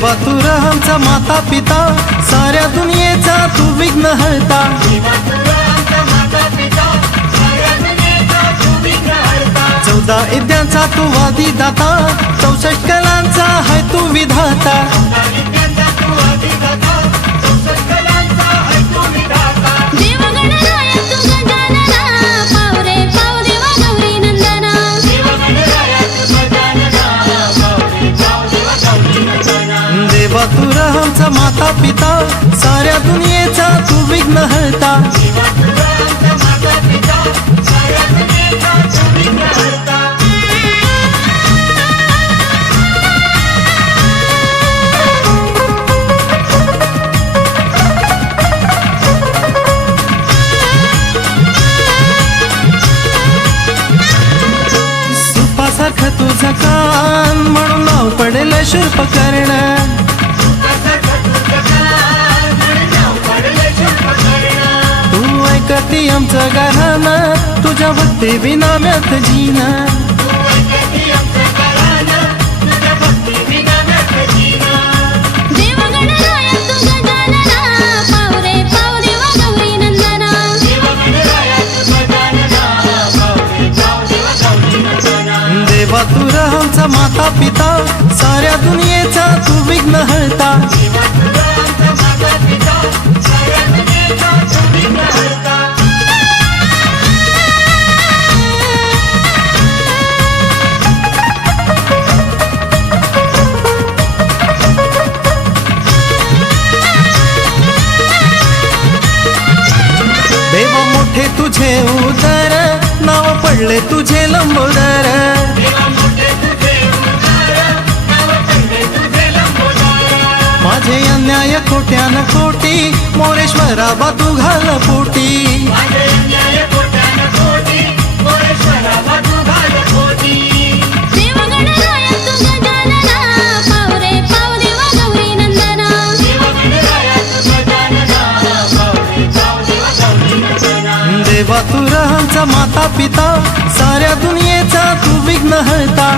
देवा तू आमचा माता पिता, साऱ्या दुनियेचा तू विघ्न हरता। चौदा विद्यांचा तू वादी दाता, 64 कलांचा है तू विधाता। देवा तू आमचा माता पिता, साऱ्या दुनियेचा तू विघ्न हरता। सुपासारखं तुझं कान, म्हणून नाव पडेल शूर्पकर्ण। तू ऐकती आमचं गाणं, तुझ्या भक्ती विना व्यर्थ जीना। देवा तू आमचा माता पिता, साऱ्या दुनियेचा तू विघ्न हरता। देवा मोठे तुझे उदर, नाव पडले तुझे लंबोदर। माझे अन्याय कोट्यान कोटी, मोरेश्वरा बा तू घाल पोटी। देवा तू आमचा माता पिता, साऱ्या दुनियेचा तू विघ्न हरता।